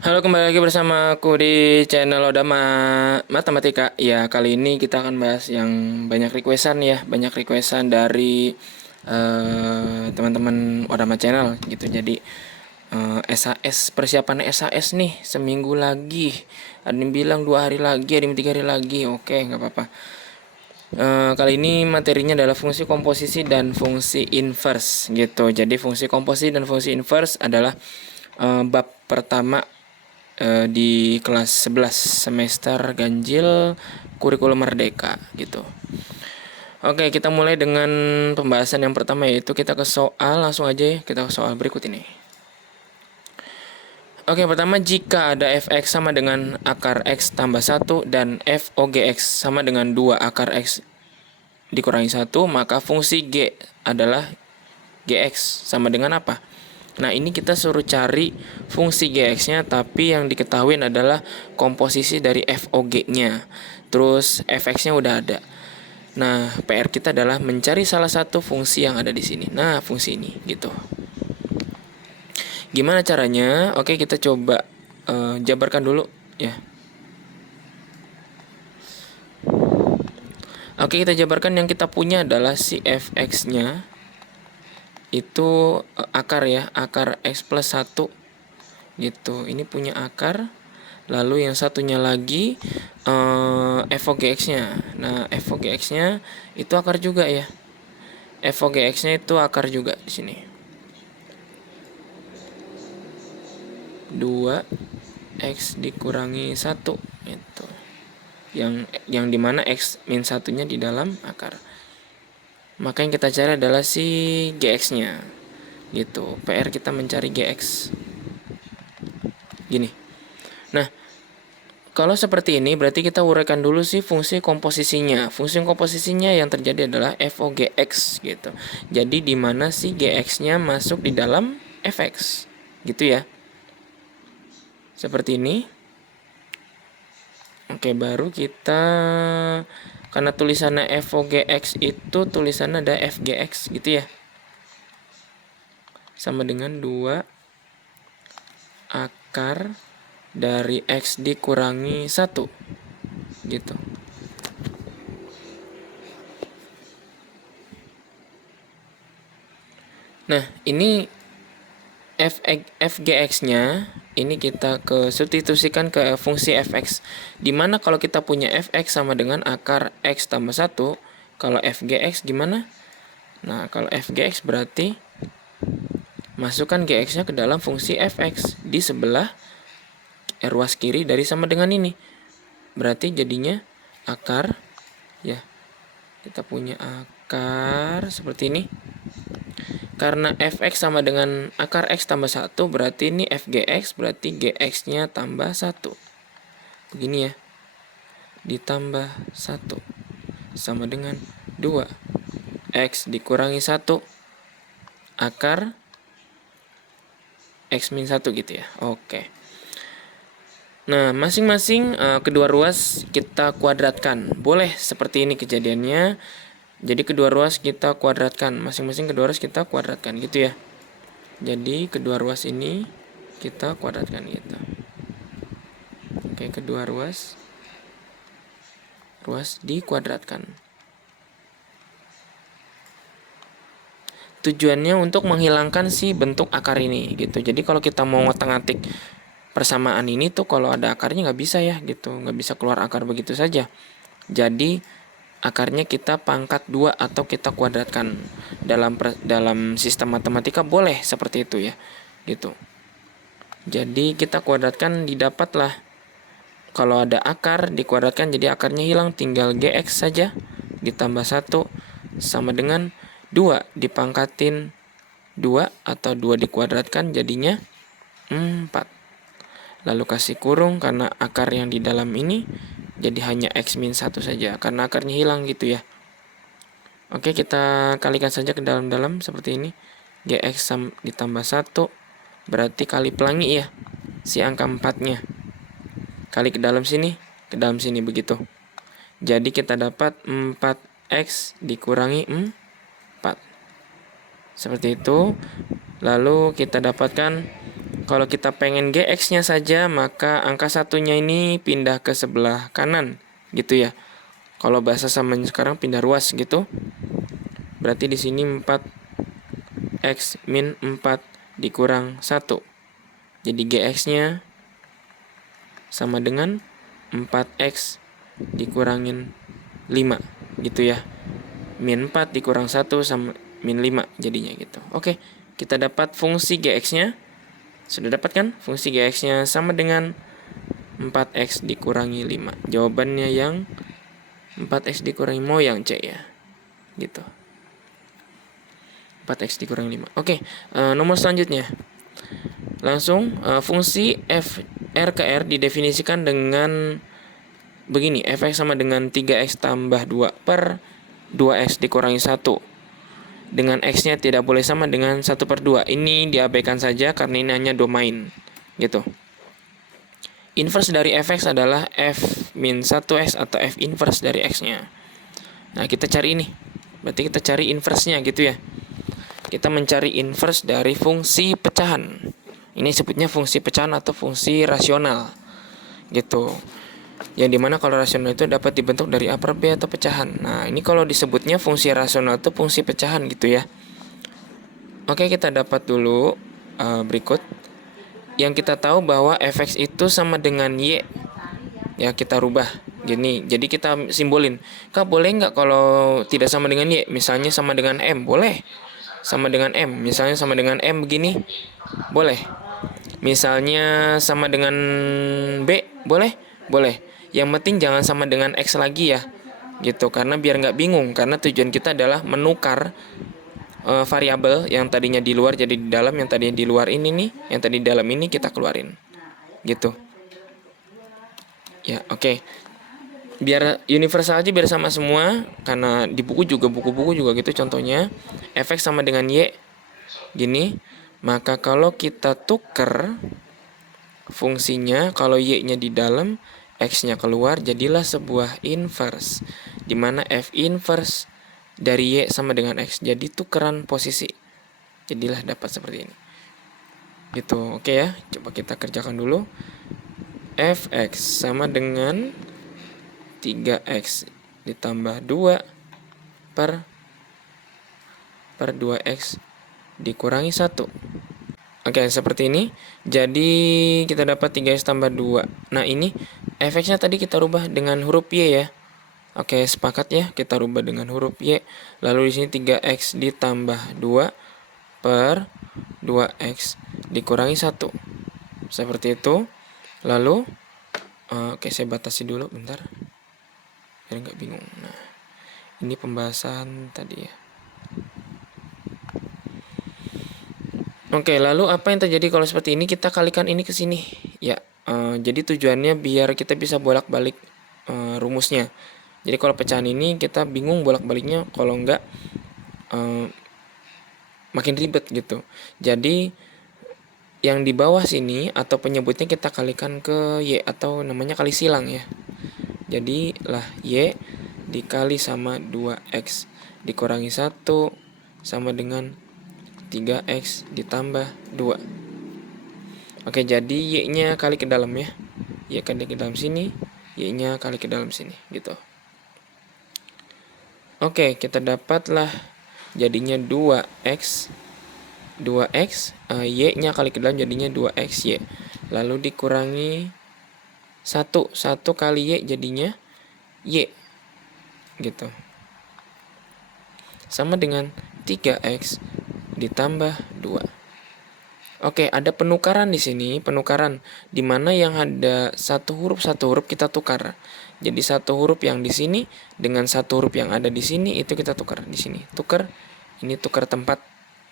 Halo, kembali lagi bersama aku di channel Odama Matematika. Ya, kali ini kita akan bahas yang banyak requestan ya, banyak requestan dari teman-teman Odama Channel gitu. Jadi SAS, persiapan SAS nih seminggu lagi. Ada yang bilang 2 hari lagi, ada yang 3 hari lagi. Oke, nggak apa-apa. Kali ini materinya adalah fungsi komposisi dan fungsi inverse gitu. Jadi fungsi komposisi dan fungsi inverse adalah bab pertama di kelas 11 semester ganjil kurikulum merdeka gitu. Oke, kita mulai dengan pembahasan yang pertama, yaitu kita ke soal. Langsung aja ya, kita ke soal berikut ini. Oke, pertama, jika ada fx sama dengan akar x tambah 1 dan fogx sama dengan 2 akar x dikurangi 1, maka fungsi g adalah gx sama dengan apa? Nah, ini kita suruh cari fungsi gx-nya, tapi yang diketahui adalah komposisi dari fog-nya. Terus fx-nya udah ada. Nah, PR kita adalah mencari salah satu fungsi yang ada di sini. Nah, fungsi ini gitu. Gimana caranya? Oke, kita coba jabarkan dulu ya. Oke, kita jabarkan. Yang kita punya adalah si fx-nya itu akar ya, akar x plus 1 gitu. Ini punya akar. Lalu yang satunya lagi fogx-nya. Nah, fogx-nya itu akar juga ya. fogx-nya itu akar juga di sini. 2x dikurangi 1 itu. Yang dimana x min satunya di dalam akar. Maka yang kita cari adalah si gx-nya. Gitu. PR kita mencari gx. Gini. Nah, kalau seperti ini berarti kita uraikan dulu sih fungsi komposisinya. Fungsi komposisinya yang terjadi adalah fogx gitu. Jadi di mana si gx-nya masuk di dalam fx. Gitu ya. Seperti ini. Oke, baru kita, karena tulisannya fogx itu tulisannya ada fgx gitu ya. Sama dengan 2 akar dari x dikurangi 1 gitu. Nah, ini fgx-nya ini kita ke substitusikan ke fungsi fx. Dimana kalau kita punya fx sama dengan akar x tambah 1, kalau fgx gimana? Nah, kalau fgx berarti masukkan gx-nya ke dalam fungsi fx di sebelah ruas kiri dari sama dengan ini. Berarti jadinya akar ya. Kita punya akar seperti ini. Karena fx sama dengan akar x tambah 1, berarti ini fgx, berarti gx-nya tambah 1. Begini ya. Ditambah 1 sama dengan 2. X dikurangi 1 akar x min 1 gitu ya. Oke. Nah, masing-masing kedua ruas kita kuadratkan. Boleh seperti ini kejadiannya. Jadi kedua ruas kita kuadratkan, masing-masing kedua ruas kita kuadratkan gitu ya. Jadi kedua ruas ini kita kuadratkan gitu. Oke, kedua ruas dikuadratkan. Tujuannya untuk menghilangkan si bentuk akar ini gitu. Jadi kalau kita mau ngotak-ngatik persamaan ini tuh, kalau ada akarnya nggak bisa ya gitu, nggak bisa keluar akar begitu saja. Jadi akarnya kita pangkat 2 atau kita kuadratkan. Dalam sistem matematika boleh seperti itu ya. Gitu. Jadi kita kuadratkan, didapatlah kalau ada akar dikuadratkan jadi akarnya hilang, tinggal gx saja ditambah 1 sama dengan 2 dipangkatin 2 atau 2 dikuadratkan jadinya 4. Lalu kasih kurung karena akar yang di dalam ini jadi hanya x min 1 saja karena akarnya hilang gitu ya. Oke, kita kalikan saja ke dalam-dalam seperti ini. Gx ditambah 1 berarti kali pelangi ya si angka 4-nya. Kali ke dalam sini begitu. Jadi kita dapat 4x dikurangi 4. Seperti itu. Lalu kita dapatkan Kalau kita pengen GX-nya saja, maka angka satunya ini pindah ke sebelah kanan, gitu ya. Kalau bahasa zaman sekarang pindah ruas gitu. Berarti di sini 4X min 4 dikurang 1. Jadi GX-nya sama dengan 4X dikurangin 5, gitu ya. Min 4 dikurang 1 sama min 5 jadinya gitu. Oke, kita dapat fungsi GX-nya. Sudah dapat kan? Fungsi GX-nya sama dengan 4X dikurangi 5. Jawabannya yang 4X dikurangi mau yang C ya. Gitu. 4X dikurangi 5. Oke, nomor selanjutnya. Langsung fungsi f R ke R didefinisikan dengan begini. Fx sama dengan 3X tambah 2 per 2X dikurangi 1. Dengan X-nya tidak boleh sama dengan 1/2. Ini diabaikan saja karena ini hanya domain. Gitu. Inverse dari Fx adalah F min 1X atau F inverse dari X-nya. Nah, kita cari ini. Berarti kita cari inverse-nya gitu ya. Kita mencari inverse dari fungsi pecahan. Ini sebutnya fungsi pecahan atau fungsi rasional. Gitu. Yang dimana kalau rasional itu dapat dibentuk dari A per B atau pecahan. Nah, ini kalau disebutnya fungsi rasional itu fungsi pecahan gitu ya. Oke, kita dapat dulu berikut. Yang kita tahu bahwa Fx itu sama dengan Y. Ya, kita rubah gini. Jadi kita simbolin. Kak, boleh nggak kalau tidak sama dengan Y? Misalnya sama dengan M, boleh. Sama dengan M, misalnya sama dengan M begini, boleh. Misalnya sama dengan B, boleh? Boleh. Yang penting jangan sama dengan X lagi ya, gitu. Karena biar nggak bingung. Karena tujuan kita adalah menukar variabel yang tadinya di luar jadi di dalam, yang tadinya di luar ini nih, yang tadi di dalam ini kita keluarin, gitu. Ya, oke. Biar universal aja, biar sama semua. Karena di buku buku-buku juga gitu contohnya. Fx sama dengan Y, gini. Maka kalau kita tuker fungsinya, kalau Y-nya di dalam, X-nya keluar, jadilah sebuah inverse. Dimana F inverse dari Y sama dengan X. Jadi tukeran posisi. Jadilah dapat seperti ini. Gitu, oke ya. Coba kita kerjakan dulu. Fx sama dengan 3X ditambah 2 per 2X dikurangi 1. Oke, seperti ini. Jadi kita dapat 3X tambah 2. Nah, ini Fx-nya tadi kita rubah dengan huruf Y ya. Oke, sepakat ya, kita rubah dengan huruf Y. Lalu di sini 3X ditambah 2 per 2X dikurangi 1. Seperti itu. Lalu oke, saya batasi dulu bentar. Biar nggak bingung. Nah, ini pembahasan tadi ya. Oke, lalu apa yang terjadi kalau seperti ini? Kita kalikan ini ke sini. Ya, jadi tujuannya biar kita bisa bolak-balik rumusnya. Jadi kalau pecahan ini kita bingung bolak-baliknya, kalau enggak makin ribet gitu. Jadi yang di bawah sini atau penyebutnya kita kalikan ke Y atau namanya kali silang ya. Jadi lah Y dikali sama 2X dikurangi 1 sama dengan 3X ditambah 2. Oke, jadi Y-nya kali ke dalam ya. Y kali ke dalam sini, Y-nya kali ke dalam sini gitu. Oke, kita dapatlah jadinya 2X Y-nya kali ke dalam jadinya 2XY. Lalu dikurangi 1 kali Y jadinya Y gitu. Sama dengan 3X ditambah 2. Oke, ada penukaran di sini, penukaran di mana yang ada satu huruf kita tukar. Jadi satu huruf yang di sini dengan satu huruf yang ada di sini itu kita tukar di sini. Tukar, ini tukar tempat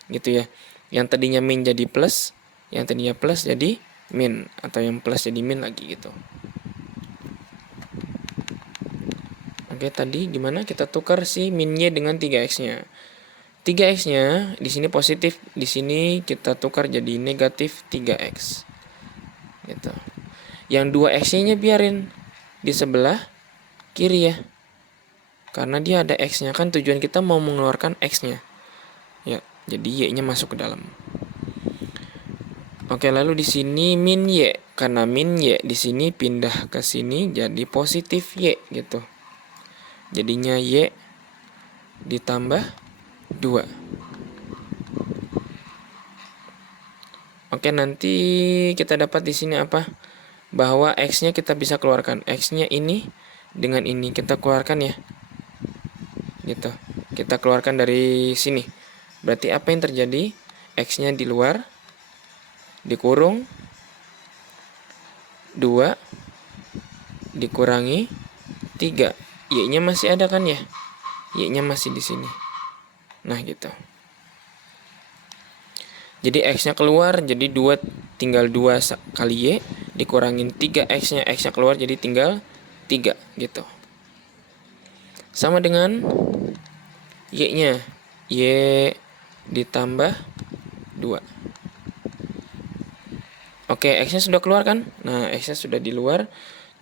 gitu ya. Yang tadinya min jadi plus, yang tadinya plus jadi min, atau yang plus jadi min lagi gitu. Oke, tadi gimana kita tukar si min Y dengan 3X-nya. 3X-nya di sini positif, di sini kita tukar jadi negatif 3X. Gitu. Yang 2X-nya biarin di sebelah kiri ya. Karena dia ada X-nya, kan tujuan kita mau mengeluarkan X-nya. Ya, jadi Y-nya masuk ke dalam. Oke, lalu di sini min Y. Karena min Y di sini pindah ke sini jadi positif Y gitu. Jadinya Y ditambah 2. Oke, nanti kita dapat di sini apa? Bahwa X-nya kita bisa keluarkan. X-nya ini dengan ini kita keluarkan ya. Gitu. Kita keluarkan dari sini. Berarti apa yang terjadi? X-nya di luar, dikurung 2 dikurangi 3. Y-nya masih ada kan ya? Y-nya masih di sini. Nah, gitu. Jadi X-nya keluar, jadi 2 tinggal 2 kali Y, dikurangin 3 X-nya, X-nya keluar jadi tinggal 3 gitu. Sama dengan Y-nya. Y ditambah 2. Oke, X-nya sudah keluar kan? Nah, X-nya sudah di luar.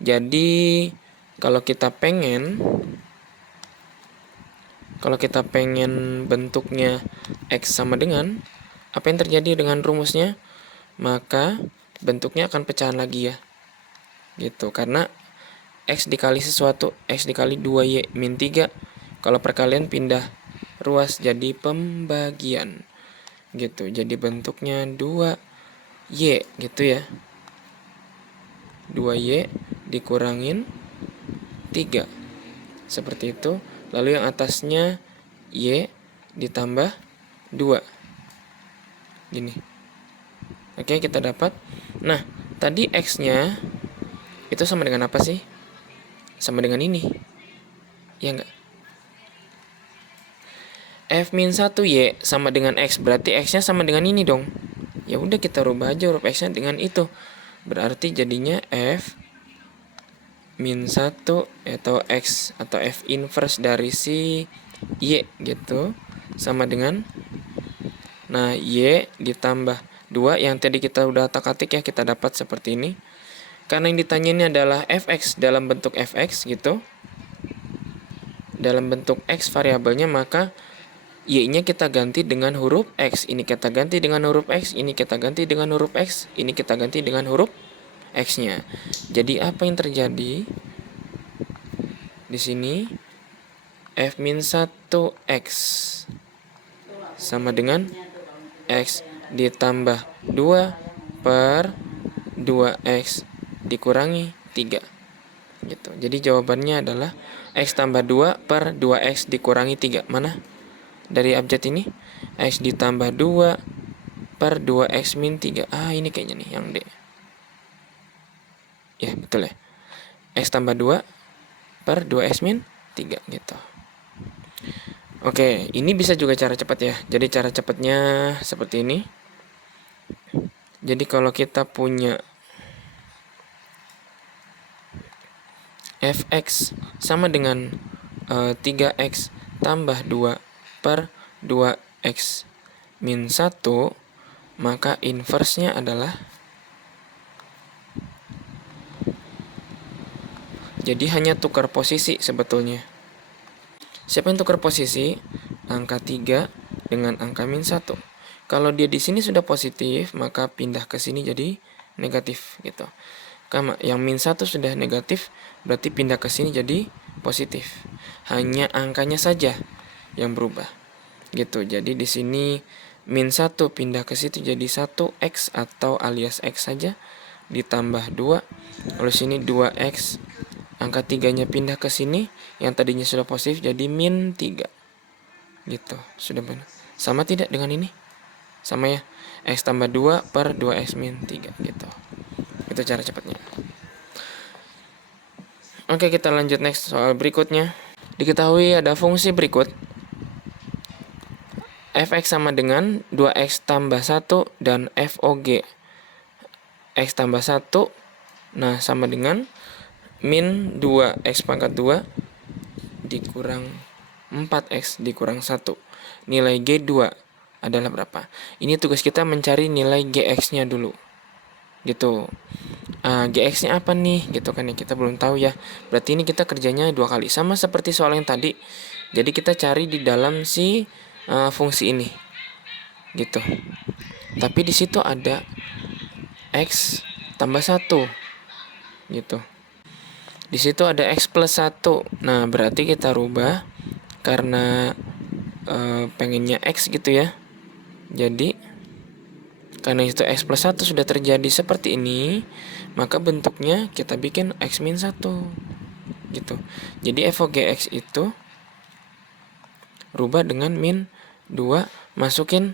Jadi kalau kita pengen bentuknya X sama dengan, apa yang terjadi dengan rumusnya? Maka bentuknya akan pecahan lagi ya. Gitu, karena X dikali sesuatu, X dikali 2Y min 3. Kalau perkalian pindah ruas jadi pembagian. Gitu, jadi bentuknya 2Y gitu ya. 2Y dikurangin 3. Seperti itu. Lalu yang atasnya Y ditambah 2. Gini. Oke, kita dapat. Nah, tadi X-nya itu sama dengan apa sih? Sama dengan ini. Ya enggak? F-1Y sama dengan X. Berarti X-nya sama dengan ini dong. Ya udah, kita rubah aja huruf X-nya dengan itu. Berarti jadinya F min 1 atau X atau F inverse dari si Y gitu sama dengan, nah, Y ditambah 2 yang tadi kita udah otak-atik ya, kita dapat seperti ini. Karena yang ditanyain adalah fx dalam bentuk fx gitu, dalam bentuk x variabelnya, maka Y-nya kita ganti dengan huruf X. Ini kita ganti dengan huruf X, ini kita ganti dengan huruf X, ini kita ganti dengan huruf X-nya. Jadi apa yang terjadi? Di sini F-1X sama dengan X ditambah 2 per 2X dikurangi 3. Gitu. Jadi jawabannya adalah X tambah 2 per 2X dikurangi 3. Mana? Dari abjad ini X ditambah 2 per 2X min 3. Ini kayaknya nih yang D. Ya, betul ya. X tambah 2 per 2X min 3 gitu. Oke, ini bisa juga cara cepat ya. Jadi cara cepatnya seperti ini. Jadi kalau kita punya fx sama dengan 3x tambah 2 per 2x min 1, maka inversenya adalah, jadi hanya tukar posisi sebetulnya. Siapa yang tukar posisi? Angka 3 dengan angka min 1. Kalau dia di sini sudah positif, maka pindah ke sini jadi negatif gitu. Yang min 1 sudah negatif, berarti pindah ke sini jadi positif. Hanya angkanya saja yang berubah. Gitu. Jadi di sini min 1 pindah ke situ jadi 1x atau alias x saja ditambah 2. Lalu sini 2x, angka 3-nya pindah ke sini, yang tadinya sudah positif jadi min 3. Gitu. Sudah benar. Sama tidak dengan ini? Sama ya. X tambah 2 per 2x min 3 gitu. Itu cara cepatnya. Oke, kita lanjut next soal berikutnya. Diketahui ada fungsi berikut. Fx sama dengan 2x tambah 1 dan FOG x tambah 1, nah, sama dengan min 2x pangkat 2 dikurang 4x dikurang 1. Nilai G2 adalah berapa? Ini tugas kita mencari nilai Gx-nya dulu. Gitu. Gx-nya apa nih? Gitu kan ya, kita belum tahu ya. Berarti ini kita kerjanya 2 kali. Sama seperti soal yang tadi. Jadi kita cari di dalam si fungsi ini. Gitu. Tapi di situ ada X tambah 1 gitu. Di situ ada X plus 1. Nah, berarti kita rubah karena pengennya X gitu ya. Jadi, karena itu X plus 1 sudah terjadi seperti ini, maka bentuknya kita bikin X min 1 gitu. Jadi FOGX itu rubah dengan min 2, masukin,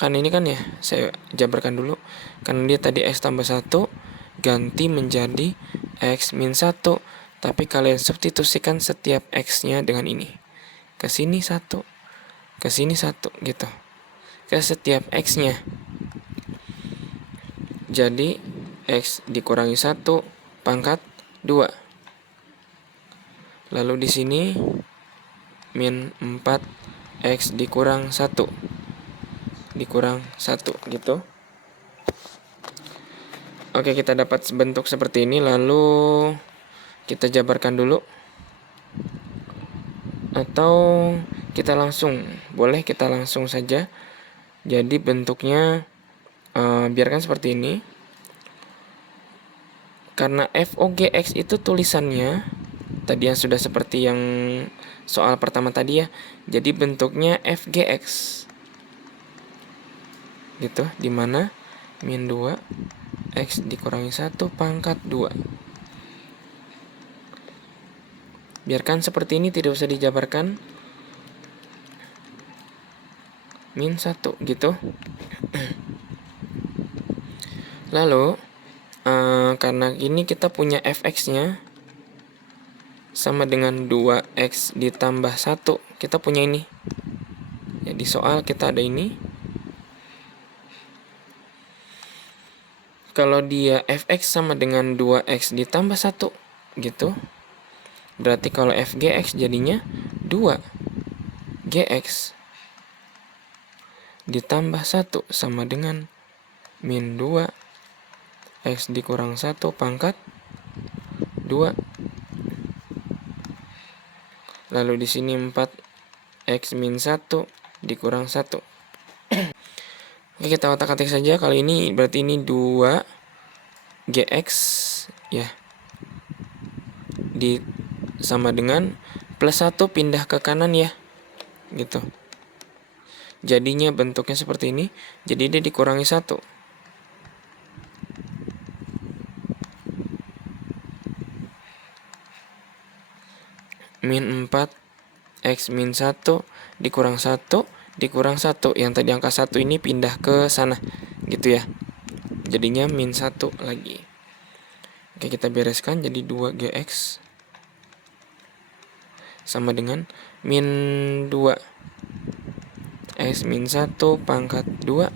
kan ini kan ya, saya jabarkan dulu. Karena dia tadi X tambah 1, ganti menjadi X min 1. Tapi kalian substitusikan setiap X-nya dengan ini. Ke sini 1, ke sini 1 gitu. Ke setiap X-nya. Jadi X dikurangi 1 pangkat 2. Lalu di sini min 4 X dikurang 1 dikurang 1 gitu. Oke, kita dapat bentuk seperti ini. Lalu kita jabarkan dulu, atau kita langsung, boleh kita langsung saja. Jadi bentuknya biarkan seperti ini. Karena FOGX itu tulisannya tadi yang sudah seperti yang soal pertama tadi ya. Jadi bentuknya FGX gitu, dimana min 2 X dikurangi 1 pangkat 2. Biarkan seperti ini, tidak usah dijabarkan. Min 1 gitu. Lalu karena ini kita punya fx-nya sama dengan 2x ditambah 1. Kita punya ini. Jadi soal kita ada ini. Kalau dia fx sama dengan 2x ditambah 1 gitu. Berarti kalau fgx jadinya 2gx ditambah 1 sama dengan min 2 X dikurang 1 pangkat 2. Lalu di sini 4 X min 1 dikurang 1. Oke, kita otak-atik saja. Kali ini berarti ini 2 GX ya. Sama dengan plus 1 pindah ke kanan ya. Gitu. Jadinya bentuknya seperti ini. Jadi dia dikurangi 1. Min 4 X min 1 dikurang 1 dikurang 1. Yang tadi angka 1 ini pindah ke sana gitu ya. Jadinya min 1 lagi. Oke, kita bereskan. Jadi 2GX sama dengan min 2 X min 1 pangkat 2.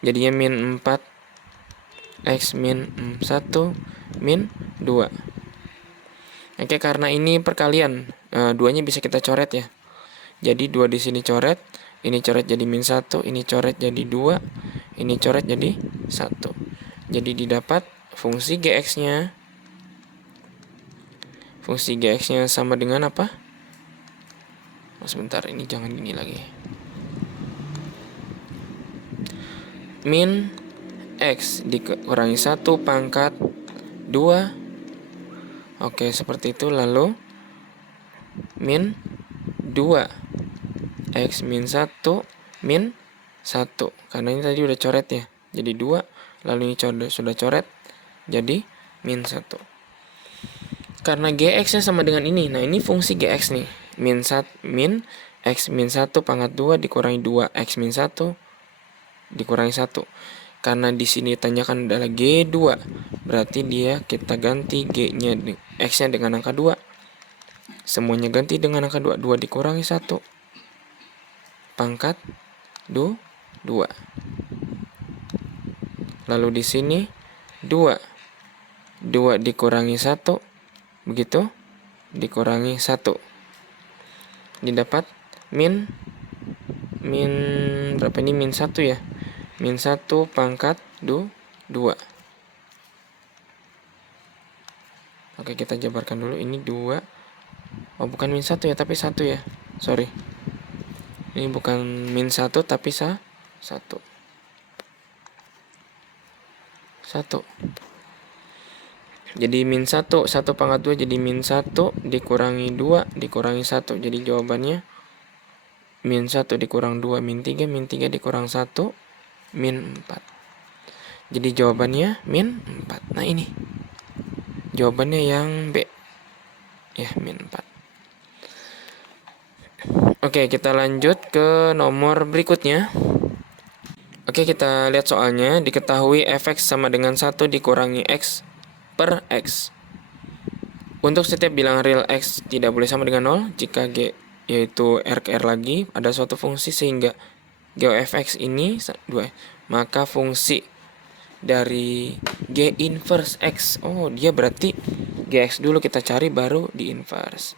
Jadinya min 4 X min 1 min 2. Oke, karena ini perkalian, duanya bisa kita coret ya. Jadi 2 di sini coret, ini coret jadi min 1, ini coret jadi 2, ini coret jadi 1. Jadi didapat fungsi GX-nya. Fungsi GX-nya sama dengan apa? Sebentar, ini jangan gini lagi. Min X dikurangi 1 pangkat 2. Oke, seperti itu. Lalu min 2 X min 1 min 1. Karena ini tadi udah coret ya. Jadi 2. Lalu ini sudah coret. Jadi min 1. Karena GX nya sama dengan ini. Nah, ini fungsi GX nih. Min X min 1 pangkat 2 dikurangi 2 X min 1 dikurangi 1. Karena di sini ditanyakan adalah G2, berarti dia kita ganti G-nya X-nya dengan angka 2. Semuanya ganti dengan angka 2. 2 dikurangi 1 pangkat 2. Lalu di sini 2 dikurangi 1 begitu, dikurangi 1. Didapat min berapa ini? Min 1 ya. Min 1 pangkat 2. Oke, kita jabarkan dulu. Ini 2. Oh, bukan min 1 ya, tapi 1 ya. Sorry. Ini bukan min 1 tapi 1. 1. Jadi min 1, 1 pangkat 2 jadi min 1 dikurangi 2 dikurangi 1. Jadi jawabannya min 1 dikurang 2 min 3, min 3 dikurang 1 min 4. Jadi jawabannya min 4. Nah ini jawabannya yang B. Ya, min 4. Oke, kita lanjut ke nomor berikutnya. Oke, kita lihat soalnya. Diketahui fx sama dengan 1 dikurangi x per x. Untuk setiap bilangan real x tidak boleh sama dengan 0 jika g yaitu r ke r lagi ada suatu fungsi sehingga g of x ini 2. Maka fungsi dari g inverse x. Oh, dia berarti gx dulu kita cari baru di inverse.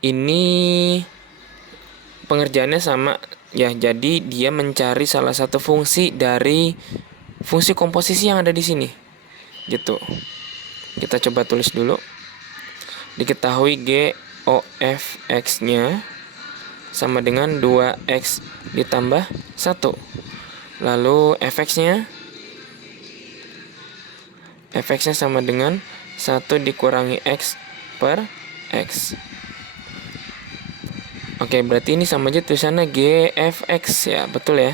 Ini pengerjaannya sama ya, jadi dia mencari salah satu fungsi dari fungsi komposisi yang ada di sini. Gitu. Kita coba tulis dulu. Diketahui g of x-nya sama dengan 2x ditambah 1. Lalu fx-nya sama dengan 1 dikurangi x per x. Oke, berarti ini sama aja tulisannya gfx ya, betul ya.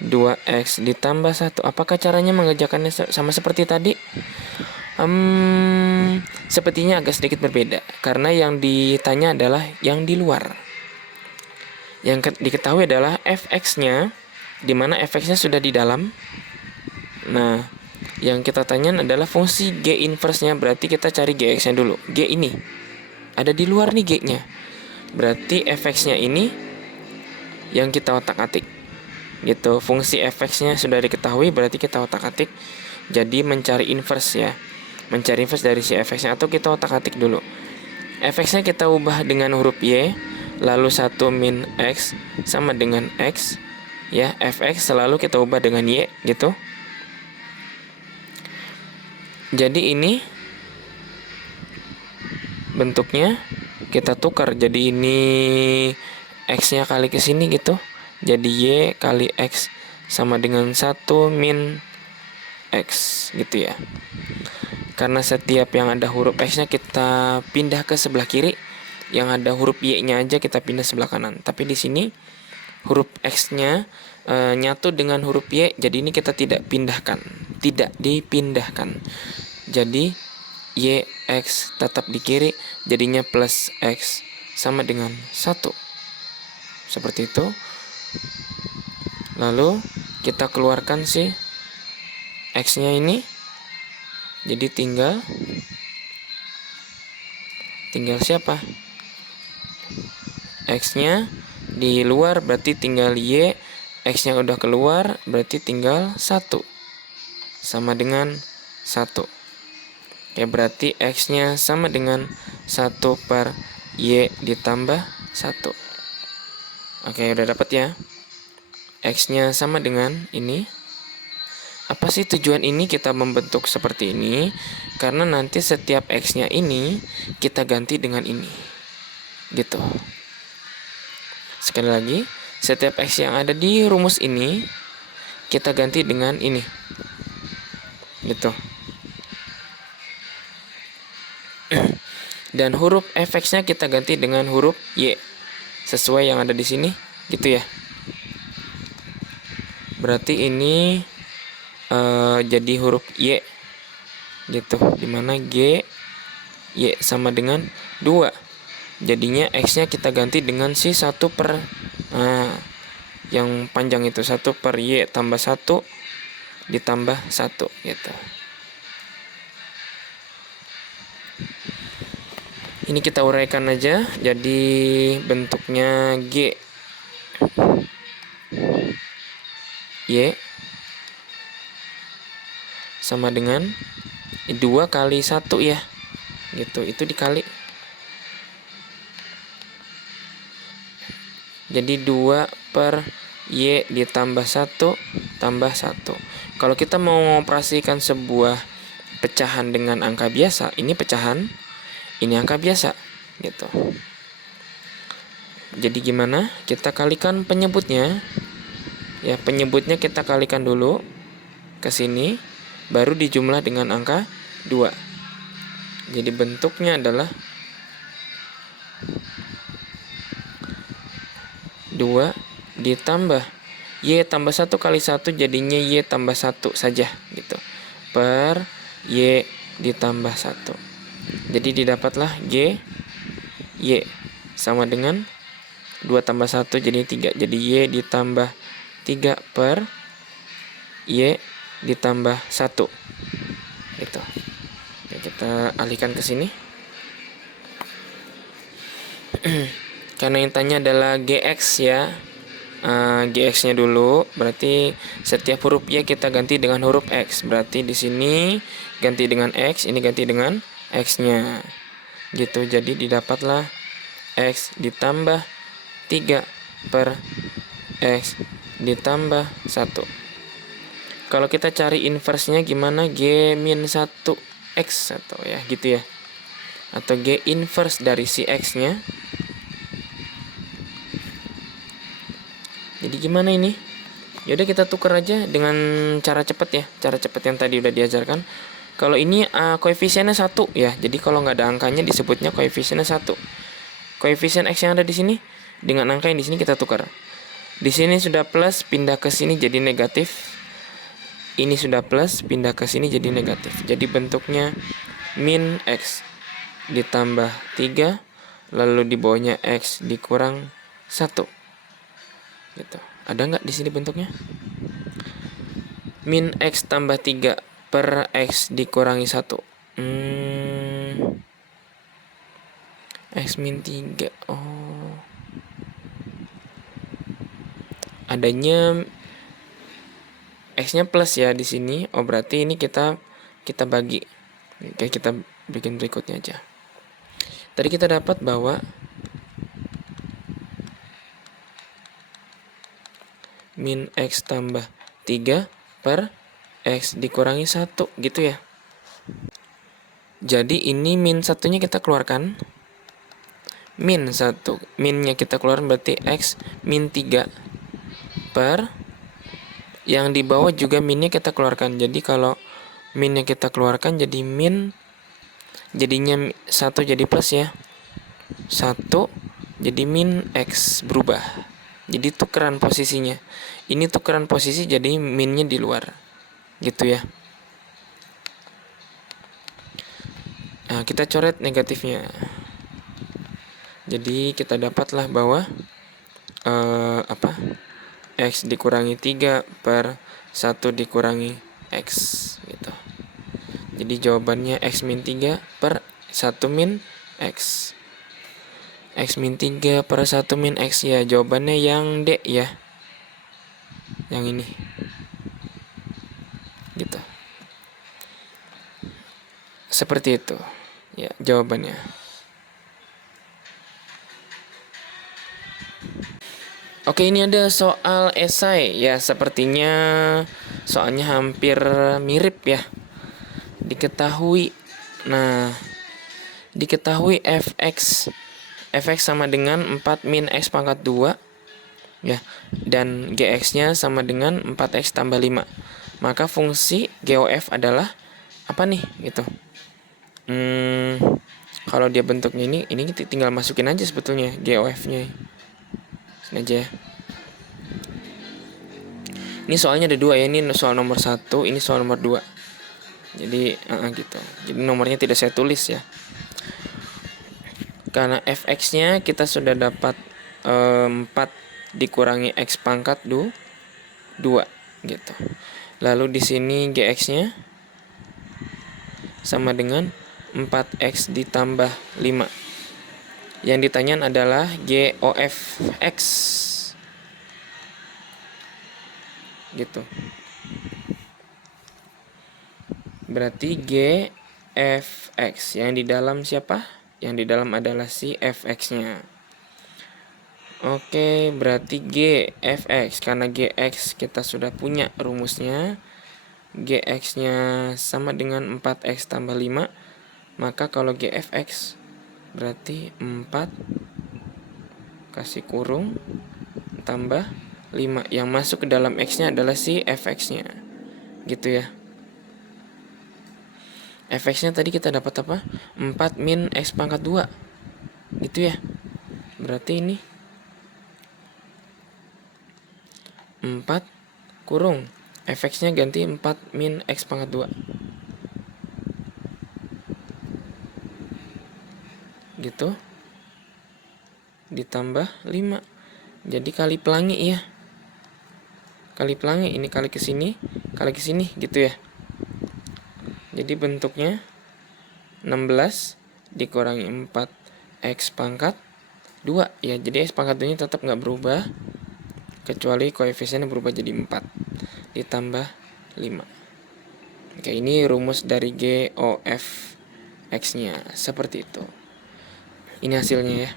2x ditambah 1. Apakah caranya mengerjakannya sama seperti tadi? Sepertinya agak sedikit berbeda karena yang ditanya adalah yang di luar. Yang diketahui adalah fx-nya, di mana fx-nya sudah di dalam. Nah, yang kita tanya adalah fungsi g inverse-nya, berarti kita cari gx-nya dulu. G ini ada di luar nih g-nya. Berarti fx-nya ini yang kita otak-atik. Gitu, fungsi fx-nya sudah diketahui, berarti kita otak-atik. Jadi mencari inverse ya. Mencari inverse dari si fx-nya atau kita otak-atik dulu. Fx-nya kita ubah dengan huruf y, lalu 1 min x sama dengan x. Ya, fx selalu kita ubah dengan y gitu. Jadi ini bentuknya kita tukar, jadi ini x-nya kali ke sini gitu. Jadi y kali x sama dengan 1 min x gitu ya. Karena setiap yang ada huruf x-nya kita pindah ke sebelah kiri, yang ada huruf y-nya aja kita pindah sebelah kanan. Tapi di sini huruf x-nya nyatu dengan huruf y, jadi ini kita tidak dipindahkan. Jadi y x tetap di kiri, jadinya plus x sama dengan 1. Seperti itu. Lalu kita keluarkan si x-nya ini. Jadi tinggal siapa? X-nya di luar berarti tinggal y, x-nya udah keluar berarti tinggal 1. Sama dengan 1. Oke, berarti x-nya sama dengan 1 per y ditambah 1. Oke, udah dapat ya. X-nya sama dengan ini. Apa sih tujuan ini kita membentuk seperti ini? Karena nanti setiap x-nya ini kita ganti dengan ini. Gitu. Sekali lagi, setiap x yang ada di rumus ini kita ganti dengan ini. Gitu. Dan huruf fx-nya kita ganti dengan huruf y. Sesuai yang ada di sini, gitu ya. Berarti ini jadi huruf y gitu, dimana g y sama dengan 2, jadinya x-nya kita ganti dengan si 1 per yang panjang itu, 1 per y tambah 1 ditambah 1 gitu. Ini kita uraikan aja, jadi bentuknya g y sama dengan 2 kali 1 ya. Gitu, itu dikali. Jadi 2 per y ditambah 1 tambah 1. Kalau kita mau mengoperasikan sebuah pecahan dengan angka biasa, ini pecahan, ini angka biasa gitu. Jadi gimana? Kita kalikan penyebutnya. Ya, penyebutnya kita kalikan dulu ke sini, baru dijumlah dengan angka 2. Jadi bentuknya adalah 2 ditambah Y tambah 1 kali 1 jadinya Y tambah 1 saja gitu. Per Y ditambah 1. Jadi didapatlah Y sama dengan 2 tambah 1 jadi 3. Jadi Y ditambah 3 per Y ditambah 1. Gitu. Oke, kita alihkan ke sini. Karena yang tanya adalah GX ya. GX-nya dulu, berarti setiap huruf Y kita ganti dengan huruf X. Berarti di sini ganti dengan X, ini ganti dengan X-nya. Gitu, jadi didapatlah X ditambah 3 per X ditambah 1. Kalau kita cari inverse-nya gimana? G min 1 X atau ya gitu ya. Atau G inverse dari si X-nya. Jadi gimana ini? Yaudah kita tukar aja dengan cara cepat ya. Cara cepat yang tadi udah diajarkan. Kalau ini koefisiennya 1 ya. Jadi kalau nggak ada angkanya disebutnya koefisiennya 1. Koefisien X yang ada di sini dengan angka yang di sini kita tukar. Di sini sudah plus, pindah ke sini jadi negatif. Ini sudah plus, pindah ke sini jadi negatif. Jadi bentuknya min X ditambah 3, lalu di bawahnya X dikurang 1. Gitu. Ada nggak di sini bentuknya? Min X tambah 3 per X dikurangi 1. X min 3. Oh. Adanya X-nya plus ya di sini. Oh, berarti ini kita bagi. Oke, kita bikin berikutnya aja. Tadi kita dapat bahwa min X tambah 3 per X dikurangi 1 gitu ya. Jadi ini min satunya kita keluarkan. Min 1, minnya kita keluarkan berarti X min 3 per yang di bawah juga minnya kita keluarkan. Jadi kalau minnya kita keluarkan jadi min, jadinya 1 jadi plus ya. 1 jadi min X berubah. Jadi tukeran posisinya. Ini tukeran posisi jadi minnya di luar. Gitu ya. Nah, kita coret negatifnya. Jadi kita dapatlah bahwa X dikurangi 3 per 1 dikurangi X gitu. Jadi jawabannya X min 3 per 1 min X. X min 3 per 1 min X ya. Jawabannya yang D ya. Yang ini. Gitu. Seperti itu. Ya, jawabannya. Oke, ini ada soal esai ya. Sepertinya soalnya hampir mirip ya. Diketahui. Nah, diketahui fx sama dengan 4 min X pangkat 2 ya, dan Gx-nya sama dengan 4X tambah 5. Maka fungsi GOF adalah apa nih gitu. Kalau dia bentuknya ini tinggal masukin aja sebetulnya GOF-nya. Sini aja ya. Ini soalnya ada 2 ya, ini soal nomor 1, ini soal nomor 2. Jadi gitu. Jadi nomornya tidak saya tulis ya. Karena fx-nya kita sudah dapat 4 dikurangi X pangkat 2 gitu. Lalu di sini Gx-nya sama dengan 4X ditambah 5. Yang ditanyakan adalah GOF X. Gitu. Berarti GFX. Yang di dalam siapa? Yang di dalam adalah si fx-nya. Oke, berarti GFX. Karena GX kita sudah punya rumusnya. GX-nya sama dengan 4X tambah 5. Maka kalau GFX berarti 4 kasih kurung, tambah 5. Yang masuk ke dalam X-nya adalah si fx-nya. Gitu ya. Fx-nya tadi kita dapat apa? 4 min X pangkat 2. Gitu ya. Berarti ini 4 kurung. Fx-nya ganti 4 min X pangkat 2. Gitu. Ditambah 5. Jadi kali pelangi ya. Kali pelangi, ini kali ke sini, kali ke sini gitu ya. Jadi bentuknya 16 dikurangi 4 X pangkat 2 ya. Jadi X pangkat 2 nya tetap nggak berubah, kecuali koefisiennya berubah jadi 4 ditambah 5. Oke, ini rumus dari GOF X-nya seperti itu. Ini hasilnya ya.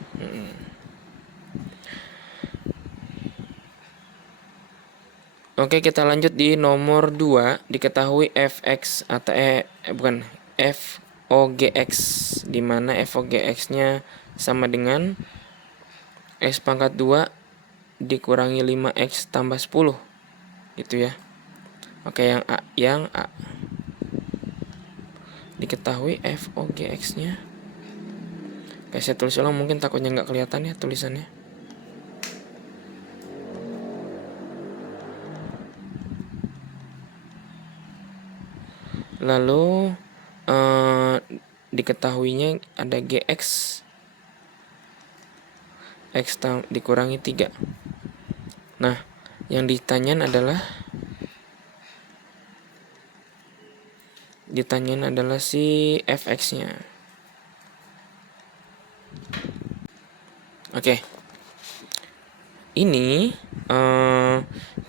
Oke, kita lanjut di nomor 2. Diketahui fx atau bukan FOGX, di mana FOGX-nya sama dengan X pangkat 2 dikurangi 5X tambah 10. Gitu ya. Oke, yang A. Diketahui FOGX-nya. Oke, saya tulis ulang, mungkin takutnya nggak kelihatan ya tulisannya. Lalu diketahuinya ada GX, X dikurangi 3. Nah, yang ditanyain adalah si fx-nya. Oke. Ini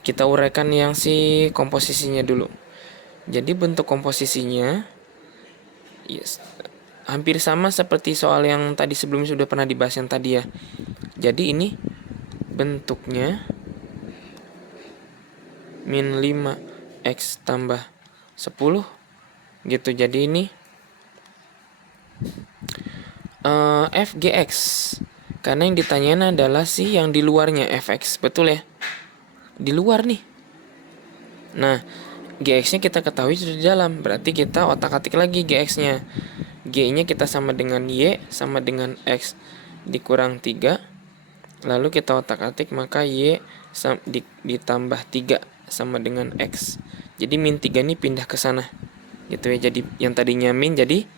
kita uraikan yang si komposisinya dulu. Jadi bentuk komposisinya hampir sama seperti soal yang tadi sebelumnya sudah pernah dibahas yang tadi ya. Jadi ini bentuknya min 5X tambah 10 gitu. Jadi ini FGX, karena yang ditanyain adalah si yang di luarnya fx, betul ya, di luar nih. Nah, GX-nya kita ketahui sudah di dalam, berarti kita otak-atik lagi GX-nya. G-nya kita sama dengan Y sama dengan X dikurang 3. Lalu kita otak-atik, maka Y ditambah 3 sama dengan X. Jadi min 3 ini pindah ke sana. Gitu ya. Jadi yang tadinya min jadi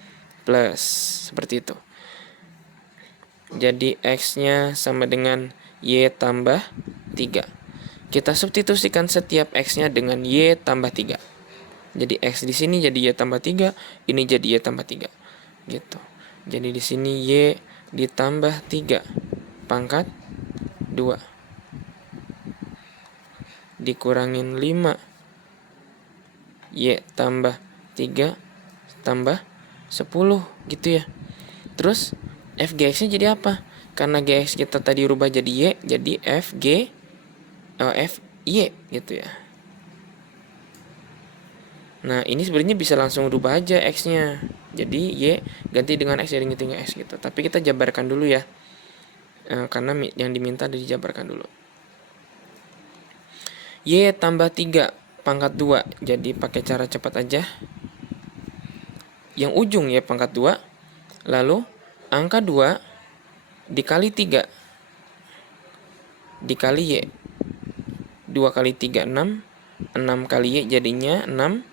plus. Seperti itu. Jadi X-nya sama dengan Y tambah 3. Kita substitusikan setiap X-nya dengan Y tambah 3. Jadi X di sini jadi Y tambah 3, ini jadi Y tambah 3. Gitu. Jadi di sini Y ditambah 3 pangkat 2 dikurangin 5 Y tambah 3 tambah 10 gitu ya. Terus FGX-nya jadi apa? Karena GX kita tadi rubah jadi Y, jadi FY gitu ya. Nah, ini sebenarnya bisa langsung rubah aja X-nya. Jadi Y ganti dengan X jadi ngitung X gitu. Tapi kita jabarkan dulu ya. Karena yang diminta dijabarkan dulu. Y tambah 3 pangkat 2. Jadi pakai cara cepat aja. Yang ujung Y pangkat 2. Lalu angka 2 dikali 3 dikali Y. 2 kali 3 6. 6 kali Y jadinya 6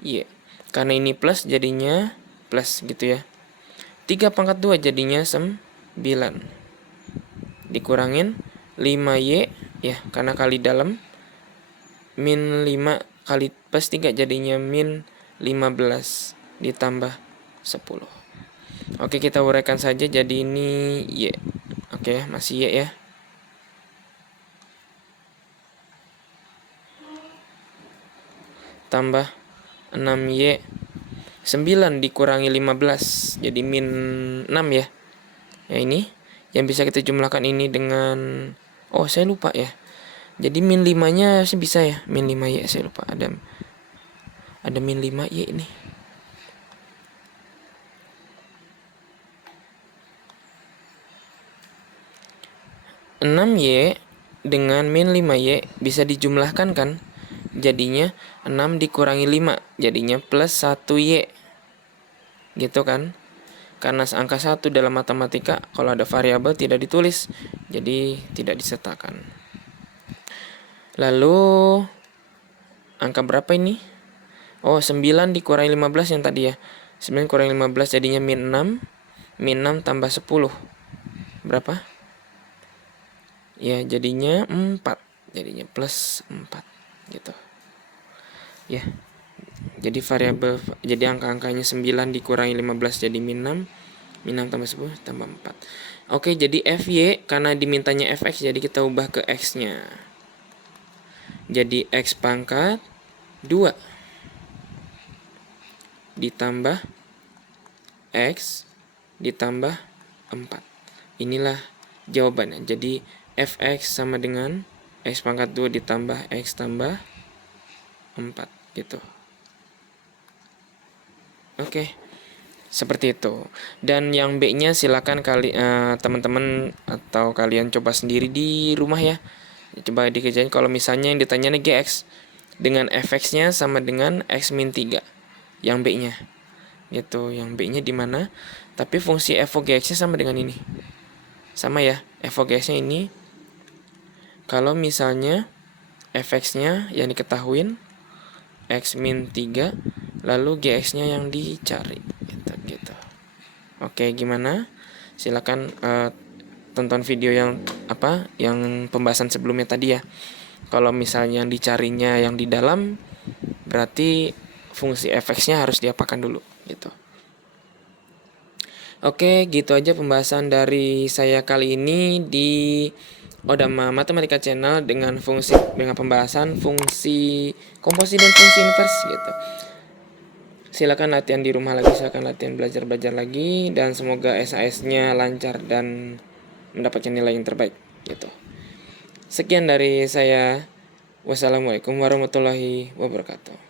Y. Karena ini plus jadinya plus gitu ya. 3 pangkat 2 jadinya 9. Dikurangin 5Y ya, karena kali dalam. Min 5 kali plus 3 jadinya min 15 ditambah 10. Oke, kita uraikan saja. Jadi ini Y. Oke, masih Y ya. Tambah 6Y. 9 dikurangi 15 jadi min 6 ya. Ya ini yang bisa kita jumlahkan ini dengan, oh saya lupa ya. Jadi min 5-nya sih bisa ya. Min 5Y saya lupa. Ada min 5Y ini. 6Y dengan min 5Y bisa dijumlahkan kan? Jadinya 6 dikurangi 5, jadinya plus 1Y. Gitu kan? Karena angka 1 dalam matematika kalau ada variabel tidak ditulis, jadi tidak disertakan. Lalu angka berapa ini? Oh, 9 dikurangi 15 yang tadi ya. 9 kurangi 15 jadinya min 6. Min 6 tambah 10. Berapa? Ya, jadinya 4. Jadinya plus 4 gitu. Ya. Jadi angka-angkanya 9 dikurangi 15 jadi min 6. Min 6 tambah 10 tambah 4. Oke, jadi FY karena dimintanya fx jadi kita ubah ke x-nya. Jadi x pangkat 2 ditambah x ditambah 4. Inilah jawabannya. Jadi fx sama dengan x pangkat 2 ditambah x tambah 4 gitu. Oke. Seperti itu. Dan yang B-nya silakan teman-teman atau kalian coba sendiri di rumah ya. Coba dikerjain kalau misalnya yang ditanya gx dengan fx-nya sama dengan x min 3. Yang B-nya. Gitu, yang B-nya di mana? Tapi fungsi f of gx-nya sama dengan ini. Sama ya, f of gx-nya ini kalau misalnya fx-nya yang diketahuin x min 3 lalu gx-nya yang dicari. Gitu. Oke, gimana? Silakan tonton video yang pembahasan sebelumnya tadi ya. Kalau misalnya yang dicarinya yang di dalam, berarti fungsi fx-nya harus diapakan dulu gitu. Oke, gitu aja pembahasan dari saya kali ini di Odama Matematika Channel dengan pembahasan fungsi komposisi dan fungsi inverse gitu. Silakan latihan di rumah lagi, silakan latihan belajar lagi, dan semoga SAS-nya lancar dan mendapatkan nilai yang terbaik gitu. Sekian dari saya. Wassalamualaikum warahmatullahi wabarakatuh.